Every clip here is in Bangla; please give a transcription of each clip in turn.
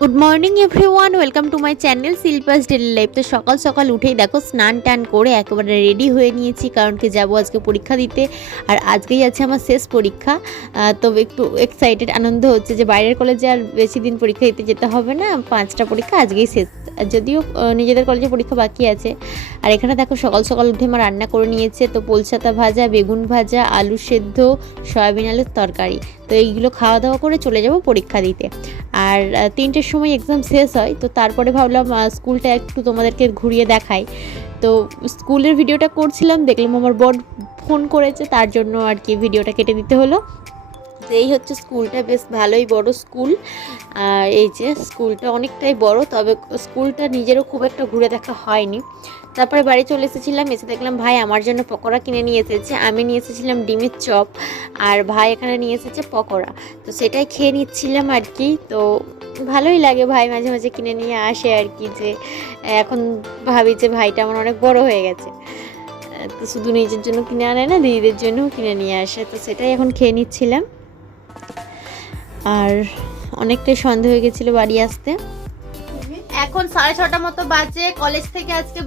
Good morning everyone welcome to my channel Shilpa's daily life তো সকাল সকাল উঠেই দেখো, স্নান টান করে একেবারে রেডি হয়ে নিয়েছি, কারণ কি যাব আজকে পরীক্ষা দিতে। আর আজকেই আছে আমার শেষ পরীক্ষা। তো একটু এক্সাইটেড আনন্দ হচ্ছে যে বাইরের কলেজে আর বেশি দিন পরীক্ষা দিতে যেতে হবে না। পাঁচটা পরীক্ষা আজকেই শেষ। যদিও নিজেদের কলেজে পরীক্ষা বাকি আছে। আর এখানে দেখো, সকাল সকাল উঠে আমার রান্না করে নিয়েছে। তো পোলসাতা ভাজা, বেগুন ভাজা, আলু সেদ্ধ, সয়াবিন আলুর তরকারি। তো এইগুলো খাওয়া দাওয়া করে চলে যাব পরীক্ষা দিতে। আর তিনটের সময় এক্সাম শেষ হয়, তো তারপরে ভাবলাম স্কুলটা একটু তোমাদেরকে ঘুরিয়ে দেখাই। তো স্কুলের ভিডিওটা করছিলাম, দেখলাম আমার বড় ফোন করেছে, তার জন্য আর কি ভিডিওটা কেটে দিতে হলো। এই হচ্ছে স্কুলটা, বেশ ভালোই বড় স্কুল। আর এই যে স্কুলটা অনেকটাই বড়, তবে স্কুলটা নিজেরও খুব একটা ঘুরে দেখা হয়নি। তারপরে বাড়ি চলে এসেছিলাম, এসে দেখলাম, ভাই, আমার জন্য পকোড়া কিনে নিয়ে এসেছে। আমি নিয়ে এসেছিলাম ডিমের চপ, আর ভাই এখানে নিয়ে এসেছে পকোড়া। তো সেটাই খেয়ে নিচ্ছিলাম আর কি। তো ভালোই লাগে ভাই মাঝে মাঝে কিনে নিয়ে আসে আর কি যে, এখন ভাবি যে ভাইটা আমার অনেক বড় হয়ে গেছে। তো শুধু নিজের জন্য কিনে আনে না, দিদিদের জন্যও কিনে নিয়ে আসে। তো সেটাই এখন খেয়ে নিচ্ছিলাম। আর অনেকটাই সন্দেহ হয়ে গেছিল বাড়ি আসতে। এখন সাড়ে ছটা মতো বাজে কলেজ থেকে আজকে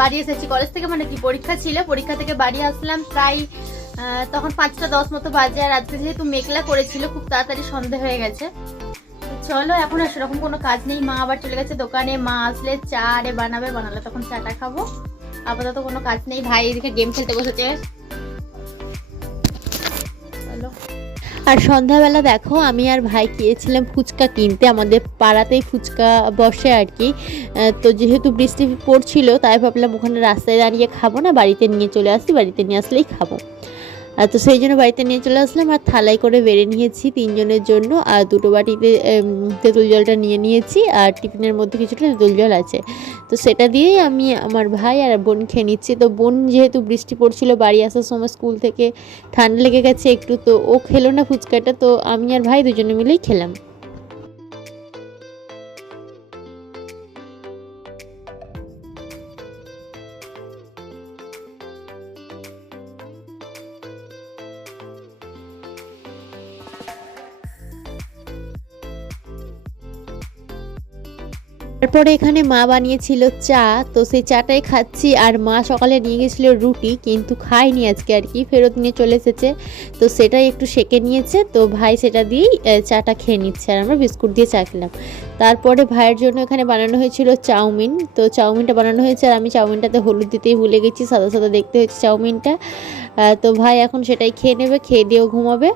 বাড়ি এসেছি। কলেজ থেকে মানে কি, পরীক্ষা ছিল, পরীক্ষা থেকে বাড়ি আসলাম প্রায় তখন পাঁচটা দশ মতো বাজে আর আজকে যেহেতু মেঘলা করেছিল, খুব তাড়াতাড়ি সন্ধে হয়ে গেছে। চলো, এখন আর সেরকম কোনো কাজ নেই। মা আবার চলে গেছে দোকানে, মা আসলে চা আরে বানাবে, বানালে তখন চাটা খাব। আপাতত কোনো কাজ নেই। ভাই এদিকে গেম খেলতে বসেছে। চলো। আর সন্ধ্যাবেলা দেখো, আমি আর ভাই গিয়েছিলাম ফুচকা কিনতে, আমাদের পাড়াতেই ফুচকা বসে আর কি। তো যেহেতু বৃষ্টি পড়ছিল, তাই ভাবলাম ওখানে রাস্তায় দাঁড়িয়ে খাব না, বাড়িতে নিয়ে চলে আসি, বাড়িতে নিয়ে আসলেই খাব। আর তো সেই জন্য বাড়িতে নিয়ে চলে আসলাম। আর থালাই করে বেড়ে নিয়েছি তিনজনের জন্য। আর দুটো বাটিতে তেঁতুল জলটা নিয়ে নিয়েছি। আর টিফিনের মধ্যে কিছুটা তেঁতুল জল আছে। তো সেটা দিয়েই আমি আমার ভাই আর বোন খেয়ে নিচ্ছি। তো বোন যেহেতু বৃষ্টি পড়ছিল, বাড়ি আসার সময় স্কুল থেকে ঠান্ডা লেগে গেছে একটু, তো ও খেলো না ফুচকাটা। তো আমি আর ভাই দুজনে মিলেই খেলাম। তারপরে এখানে মা বানিয়েছিল চা, তো সেই চাটাই খাচ্ছি আর মা সকালে নিয়ে গেছিল রুটি, কিন্তু খায়নি আজকে আর কি, ফেরত নিয়ে চলে এসেছে। তো সেটাই একটু সেকে নিয়েছে, তো ভাই সেটা দিয়েই চাটা খেয়ে নিচ্ছে আর আমরা বিস্কুট দিয়ে চা খেলাম। তারপরে ভাইয়ের জন্য এখানে বানানো হয়েছিল চাউমিন, তো চাউমিনটা বানানো হয়েছে আর আমি চাউমিনটাতে হলুদ দিতেই ভুলে গেছি, সাদা সাদা দেখতে হয়েছে চাউমিনটা। তো ভাই এখন সেটাই খেয়ে নেবে, খেয়ে দিয়েও ঘুমাবে।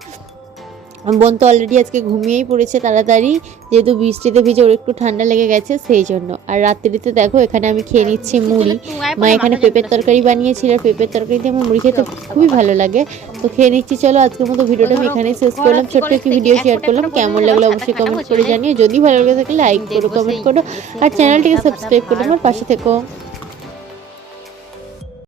বোন তো অলরেডি আজকে ঘুমিয়েই পড়েছে তাড়াতাড়ি যেহেতু বৃষ্টিতে ভিজে ওর একটু ঠান্ডা লেগে গেছে সেই জন্য। আর রাত্রিতে দেখো এখানে আমি খেয়ে নিচ্ছি মুড়ি। মা এখানে পেঁপের তরকারি বানিয়েছিল আর পেঁপের তরকারি দিয়ে আমার মুড়ি খেতে খুবই ভালো লাগে। তো খেয়ে নিচ্ছি চলো আজকের মতো ভিডিওটা আমি এখানেই শেষ করলাম। ছোট্ট একটি ভিডিও শেয়ার করলাম। কেমন লাগল অবশ্যই কমেন্ট করে জানিয়ে যদি ভালো লাগে থাকলে লাইক করো কমেন্ট করো আর চ্যানেলটিকে সাবস্ক্রাইব করো আমার পাশে থেকো।